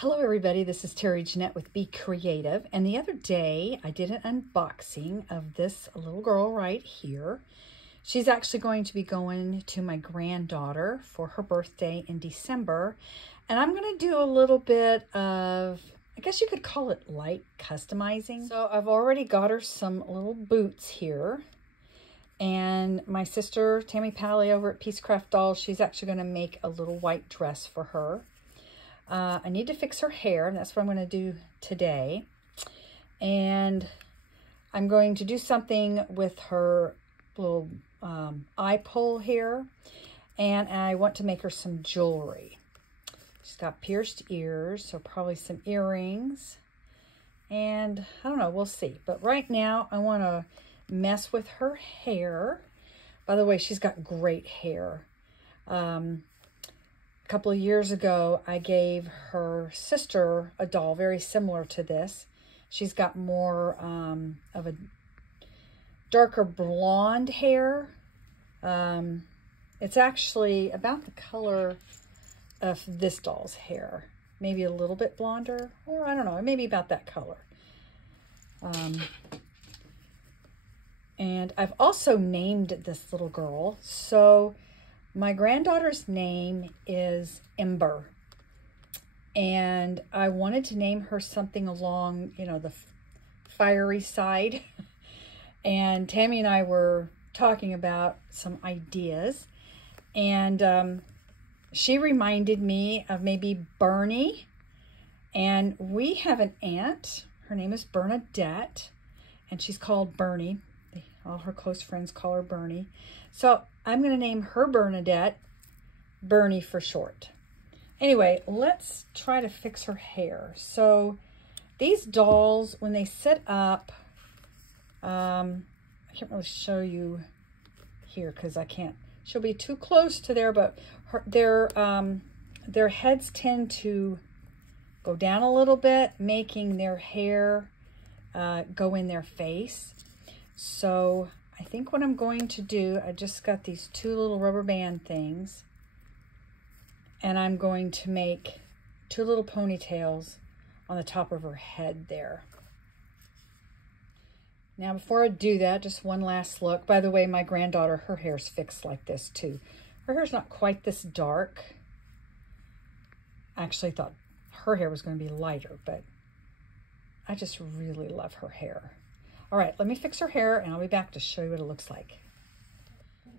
Hello everybody, this is Terry Jeanette with Be Creative, and the other day I did an unboxing of this little girl right here. She's actually going to be going to my granddaughter for her birthday in December, and I'm going to do a little bit of, I guess you could call it light customizing. So I've already got her some little boots here, and my sister Tammy Pally over at Peacecraft Dolls, she's actually going to make a little white dress for her. I need to fix her hair, and that's what I'm going to do today. And I'm going to do something with her little eye pole here. And I want to make her some jewelry. She's got pierced ears, so probably some earrings. And I don't know, we'll see. But right now, I want to mess with her hair. By the way, she's got great hair. A couple of years ago, I gave her sister a doll very similar to this. She's got more of a darker blonde hair. It's actually about the color of this doll's hair. Maybe a little bit blonder, or I don't know, maybe about that color. And I've also named this little girl. So my granddaughter's name is Ember, and I wanted to name her something along, you know, the fiery side. And Tammy and I were talking about some ideas, and she reminded me of maybe Bernie. And we have an aunt, her name is Bernadette, and she's called Bernie. All her close friends call her Bernie. So I'm going to name her Bernadette, Bernie for short. Anyway, let's try to fix her hair. So these dolls, when they sit up, I can't really show you here because I can't. She'll be too close to there, but their heads tend to go down a little bit, making their hair go in their face. So I think what I'm going to do, I just got these two little rubber band things, and I'm going to make two little ponytails on the top of her head there. Now, before I do that, just one last look. By the way, my granddaughter, her hair's fixed like this too. Her hair's not quite this dark. I actually thought her hair was going to be lighter, but I just really love her hair. All right, let me fix her hair, and I'll be back to show you what it looks like.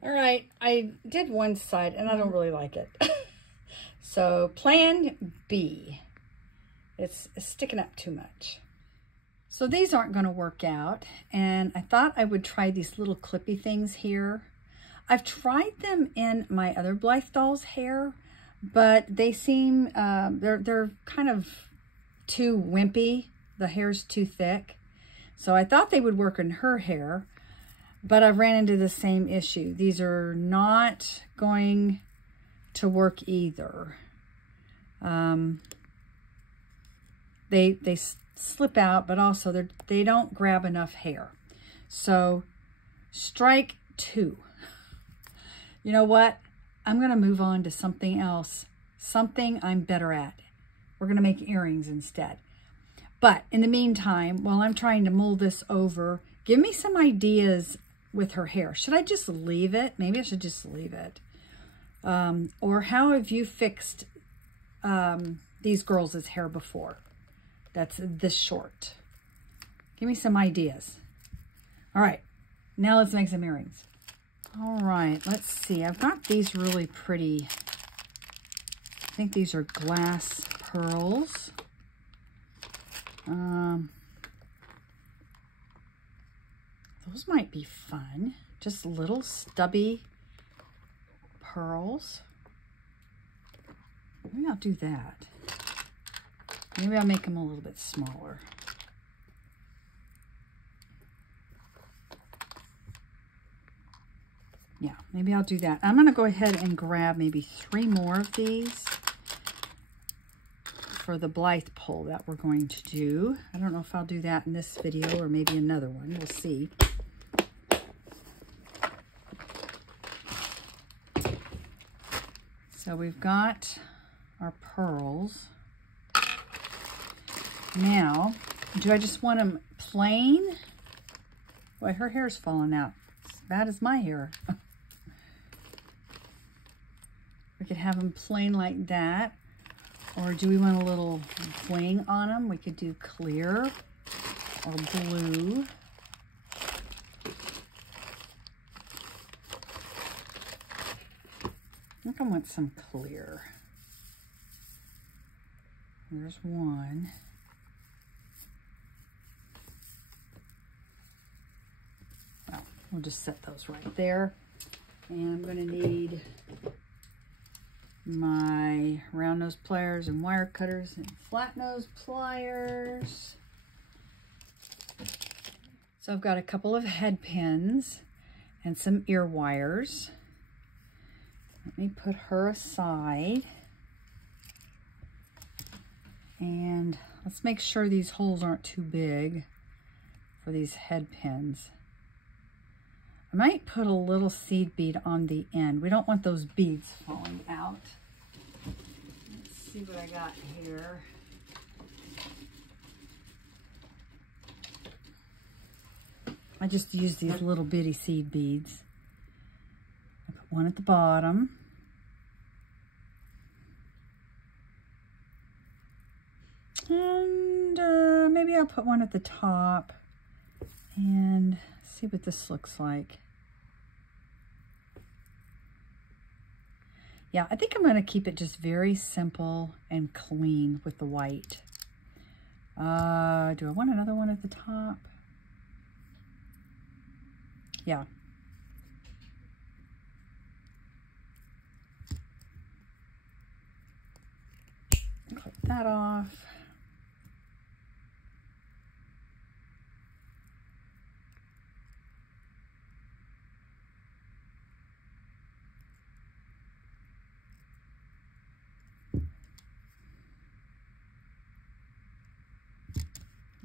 All right, I did one side, and I don't really like it. So plan B. It's sticking up too much. So these aren't going to work out, and I thought I would try these little clippy things here. I've tried them in my other Blythe doll's hair, but they seem, they're kind of too wimpy. The hair's too thick. So I thought they would work in her hair, but I've ran into the same issue. These are not going to work either. They slip out, but also they don't grab enough hair. So strike two. You know what? I'm going to move on to something else, something I'm better at. We're going to make earrings instead. But in the meantime, while I'm trying to mold this over, give me some ideas with her hair. Should I just leave it? Maybe I should just leave it. Or how have you fixed these girls' hair before? That's this short. Give me some ideas. All right, now let's make some earrings. All right, let's see. I've got these really pretty, I think these are glass pearls. Those might be fun. Just little stubby pearls. Maybe I'll do that. Maybe I'll make them a little bit smaller. Yeah, maybe I'll do that. I'm going to go ahead and grab maybe 3 more of these for the Blythe pole that we're going to do. I don't know if I'll do that in this video or maybe another one. We'll see. So we've got our pearls. Now, do I just want them plain? Boy, her hair's falling out. As bad as my hair. We could have them plain like that. Or do we want a little bling on them? We could do clear or blue. I think I want some clear. There's one. Well, we'll just set those right there. And I'm going to need my round nose pliers and wire cutters and flat nose pliers. So I've got a couple of head pins and some ear wires. Let me put her aside. And let's make sure these holes aren't too big for these head pins. I might put a little seed bead on the end. We don't want those beads falling out. Let's see what I got here. I just use these little bitty seed beads. I put one at the bottom. And maybe I'll put one at the top and see what this looks like. Yeah, I think I'm going to keep it just very simple and clean with the white. Do I want another one at the top? Yeah. Clip that off.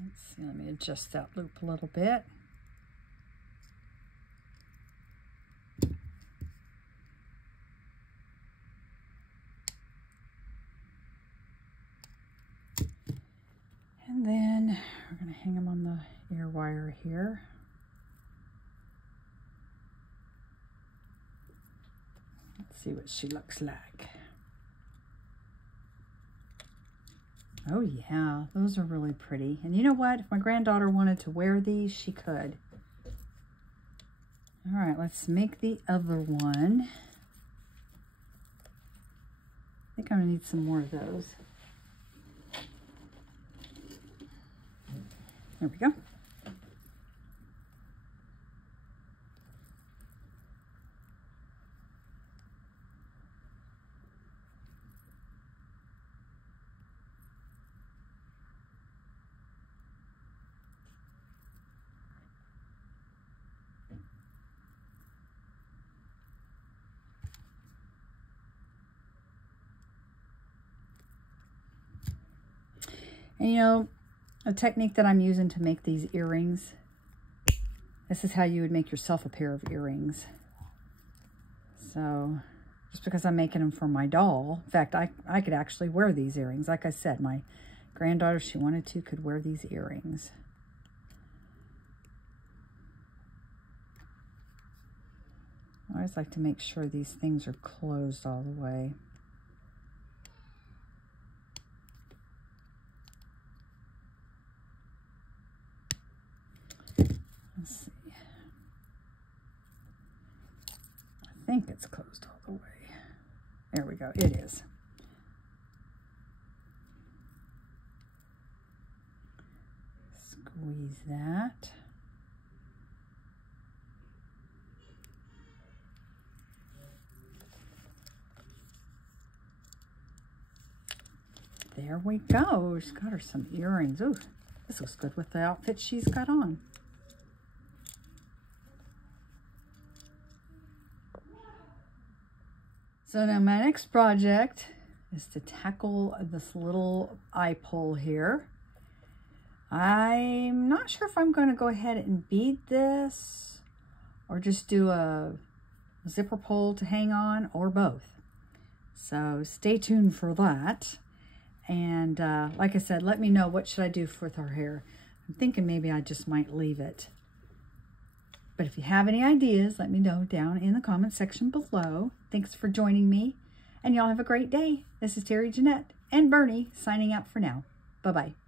Let's see, let me adjust that loop a little bit. And then we're going to hang them on the ear wire here. Let's see what she looks like. Oh yeah, those are really pretty. And you know what? If my granddaughter wanted to wear these, she could. All right, let's make the other one. I think I'm gonna need some more of those. There we go. And you know, a technique that I'm using to make these earrings, this is how you would make yourself a pair of earrings. So, just because I'm making them for my doll, in fact, I could actually wear these earrings. Like I said, my granddaughter, if she wanted to, could wear these earrings. I always like to make sure these things are closed all the way. Let's see. I think it's closed all the way. There we go. It is. Squeeze that. There we go. She's got her some earrings. Ooh, this looks good with the outfit she's got on. So now my next project is to tackle this little eye pole here. I'm not sure if I'm going to go ahead and bead this or just do a zipper pole to hang on or both. So stay tuned for that. And like I said, let me know what should I do with her hair. I'm thinking maybe I just might leave it. But if you have any ideas, let me know down in the comment section below. Thanks for joining me, and y'all have a great day. This is Terry Jeanette and Bernie signing out for now. Bye-bye.